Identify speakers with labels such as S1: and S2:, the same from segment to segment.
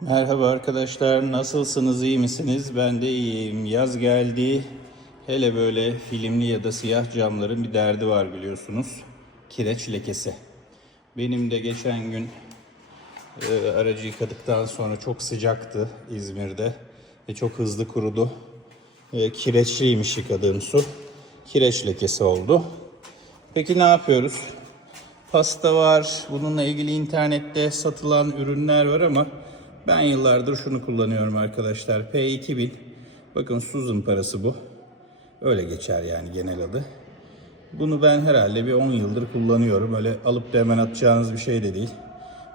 S1: Merhaba arkadaşlar, nasılsınız, iyi misiniz? Ben de iyiyim. Yaz geldi. Hele böyle filmli ya da siyah camların bir derdi var biliyorsunuz. Kireç lekesi. Benim de geçen gün e, aracı yıkadıktan sonra çok sıcaktı İzmir'de ve çok hızlı kurudu. E, kireçliymiş yıkadığım su. Kireç lekesi oldu. Peki ne yapıyoruz? Pasta var. Bununla ilgili internette satılan ürünler var ama ben yıllardır şunu kullanıyorum arkadaşlar. P2000. Bakın su zımparası bu. Öyle geçer yani genel adı. Bunu ben herhalde bir 10 yıldır kullanıyorum. Öyle alıp da hemen atacağınız bir şey de değil.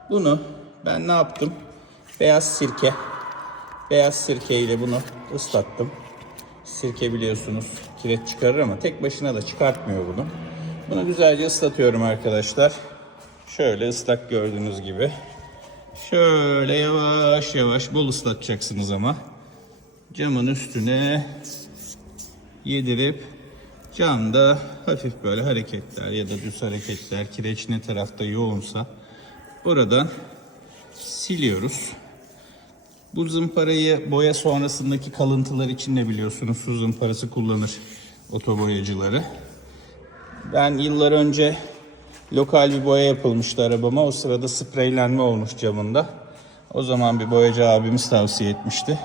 S1: Bunu ben ne yaptım? Beyaz sirke. Beyaz sirke ile bunu ıslattım. Sirke biliyorsunuz kireç çıkarır ama tek başına da çıkartmıyor bunu. Bunu güzelce ıslatıyorum arkadaşlar. Şöyle ıslak gördüğünüz gibi. Şöyle yavaş yavaş bol ıslatacaksınız ama. Camın üstüne yedirip camda hafif böyle hareketler ya da düz hareketler kireç ne tarafta yoğunsa buradan siliyoruz. Bu zımparayı boya sonrasındaki kalıntılar için de biliyorsunuz su zımparası kullanır otoboyacıları. Ben yıllar önce lokal bir boya yapılmıştı arabama. O sırada spreylenme olmuş camında. O zaman bir boyacı abimiz tavsiye etmişti.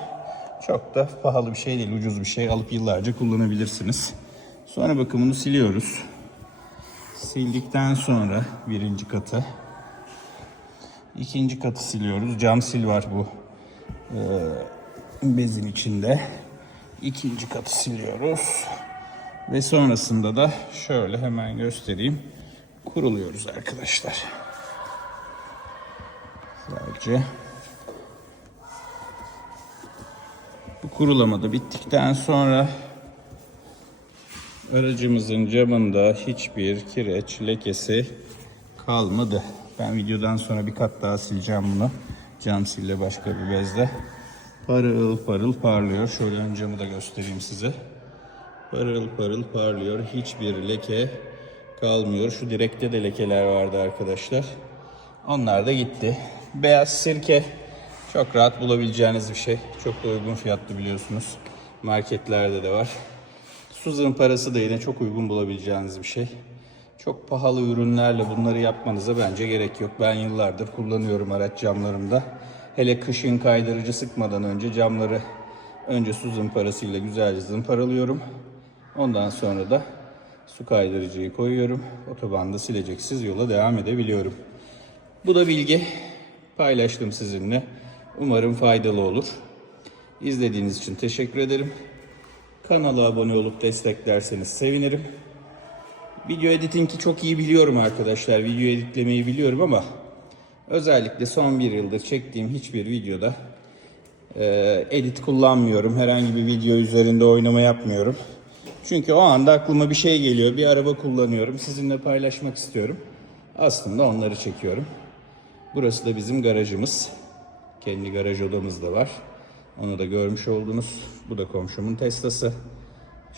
S1: Çok da pahalı bir şey değil, ucuz bir şey. Alıp yıllarca kullanabilirsiniz. Sonra bakın bunu siliyoruz. Sildikten sonra birinci katı. ikinci katı siliyoruz. Cam sil var bu e, bezin içinde. İkinci katı siliyoruz. Ve sonrasında da şöyle hemen göstereyim. Kuruluyoruz arkadaşlar. Sadece bu kurulamada bittikten sonra aracımızın camında hiçbir kireç lekesi kalmadı. Ben videodan sonra bir kat daha sileceğim bunu. Cam sille başka bir bezle. Parıl parıl parlıyor. Şöyle ön camı da göstereyim size. Parıl parıl parlıyor. Hiçbir leke kalmıyor. Şu direkte de lekeler vardı arkadaşlar. Onlar da gitti. Beyaz sirke çok rahat bulabileceğiniz bir şey. Çok da uygun fiyatlı biliyorsunuz. Marketlerde de var. Su zımparası da yine çok uygun bulabileceğiniz bir şey. Çok pahalı ürünlerle bunları yapmanıza bence gerek yok. Ben yıllardır kullanıyorum araç camlarımda. Hele kışın kaydırıcı sıkmadan önce camları önce su zımparasıyla güzelce zımparalıyorum. Ondan sonra da su kaydırıcıyı koyuyorum. Otobanda sileceksiz yola devam edebiliyorum. Bu da bilgi. Paylaştım sizinle. Umarım faydalı olur. İzlediğiniz için teşekkür ederim. Kanala abone olup desteklerseniz sevinirim. Video editingi çok iyi biliyorum arkadaşlar. Video editlemeyi biliyorum ama özellikle son bir yıldır çektiğim hiçbir videoda e, edit kullanmıyorum. Herhangi bir video üzerinde oynama yapmıyorum. Çünkü o anda aklıma bir şey geliyor. Bir araba kullanıyorum. Sizinle paylaşmak istiyorum. Aslında onları çekiyorum. Burası da bizim garajımız. Kendi garaj odamız da var. Onu da görmüş oldunuz. Bu da komşumun Tesla'sı.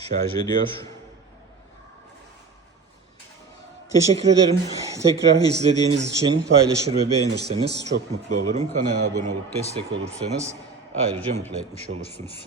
S1: Şarj ediyor. Teşekkür ederim. Tekrar izlediğiniz için paylaşır ve beğenirseniz çok mutlu olurum. Kanala abone olup destek olursanız ayrıca mutlu etmiş olursunuz.